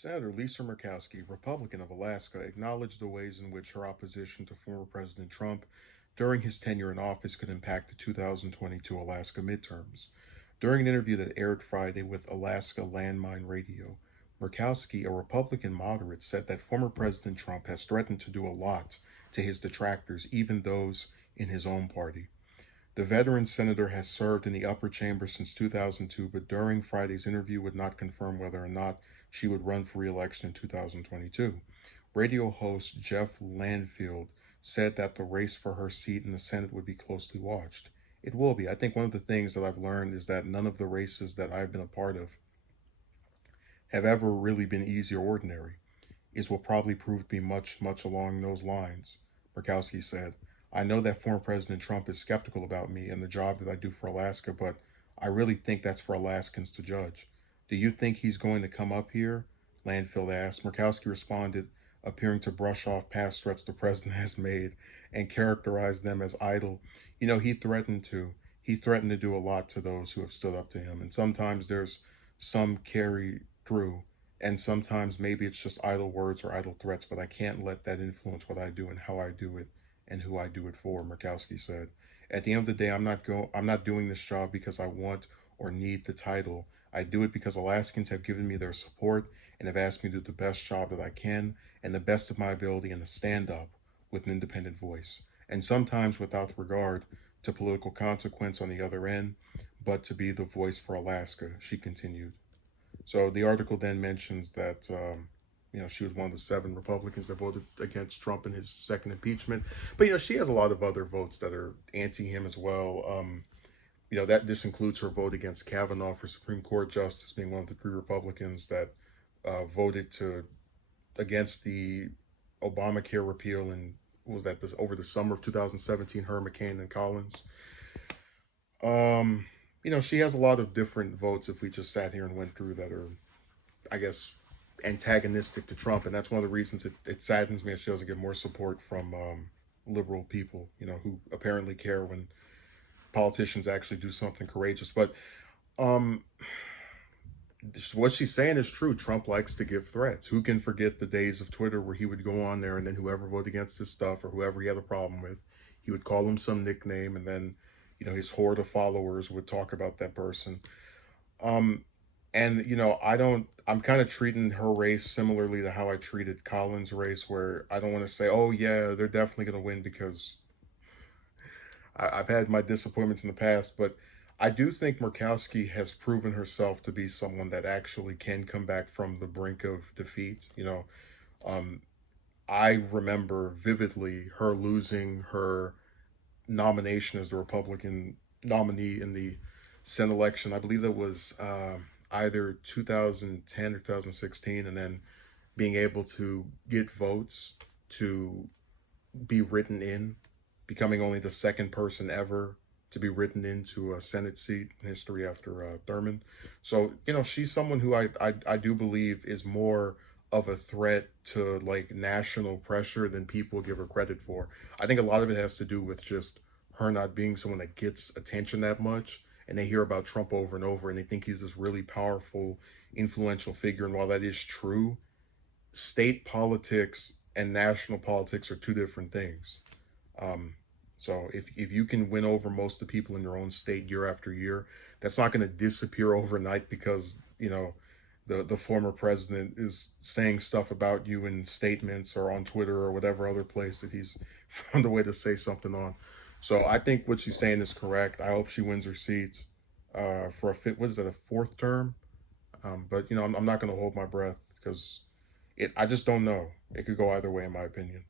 Senator Lisa Murkowski, Republican of Alaska, acknowledged the ways in which her opposition to former President Trump during his tenure in office could impact the 2022 Alaska midterms. During an interview that aired Friday with Alaska Landmine Radio, Murkowski, a Republican moderate, said that former President Trump has threatened to do a lot to his detractors, even those in his own party. The veteran senator has served in the upper chamber since 2002, but during Friday's interview would not confirm whether or not she would run for re-election in 2022. Radio host Jeff Landfield said that the race for her seat in the Senate would be closely watched. It will be. I think one of the things that I've learned is that none of the races that I've been a part of have ever really been easy or ordinary. Is will probably prove to be much along those lines, Murkowski said. I know that former President Trump is skeptical about me and the job that I do for Alaska, but I really think that's for Alaskans to judge. Do you think he's going to come up here? Landfield asked. Murkowski responded, appearing to brush off past threats the president has made and characterize them as idle. He threatened to. He threatened to do a lot to those who have stood up to him. And sometimes there's some carry through. And sometimes maybe it's just idle words or idle threats, but I can't let that influence what I do and how I do it and who I do it for, Murkowski said. At the end of the day, I'm not doing this job because I want or need the title. I do it because Alaskans have given me their support and have asked me to do the best job that I can and the best of my ability and to stand up with an independent voice. And sometimes without regard to political consequence on the other end, but to be the voice for Alaska, she continued. So the article then mentions that she was one of the 7 Republicans that voted against Trump in his second impeachment. But she has a lot of other votes that are anti him as well. That this includes her vote against Kavanaugh for Supreme Court justice, being one of the 3 Republicans that voted against the Obamacare repeal, and was that this over the summer of 2017? Her, McCain, and Collins. She has a lot of different votes if we just sat here and went through that are, I guess, antagonistic to Trump. And that's one of the reasons it saddens me that she doesn't get more support from liberal people, who apparently care when politicians actually do something courageous. But what she's saying is true. Trump likes to give threats. Who can forget the days of Twitter where he would go on there and then whoever voted against his stuff or whoever he had a problem with, he would call him some nickname, and then his horde of followers would talk about that person. And, I'm kind of treating her race similarly to how I treated Collins' race, where I don't want to say, oh, yeah, they're definitely going to win, because I've had my disappointments in the past. But I do think Murkowski has proven herself to be someone that actually can come back from the brink of defeat. I remember vividly her losing her nomination as the Republican nominee in the Senate election. I believe that was either 2010 or 2016, and then being able to get votes to be written in, becoming only the second person ever to be written into a Senate seat in history after Thurman. So, she's someone who I do believe is more of a threat to like national pressure than people give her credit for. I think a lot of it has to do with just her not being someone that gets attention that much, and they hear about Trump over and over and they think he's this really powerful, influential figure. And while that is true, state politics and national politics are 2 different things. So if you can win over most of the people in your own state year after year, that's not going to disappear overnight because, the former president is saying stuff about you in statements or on Twitter or whatever other place that he's found a way to say something on. So I think what she's saying is correct. I hope she wins her seat for a 4th term? But I'm not going to hold my breath because I just don't know. It could go either way, in my opinion.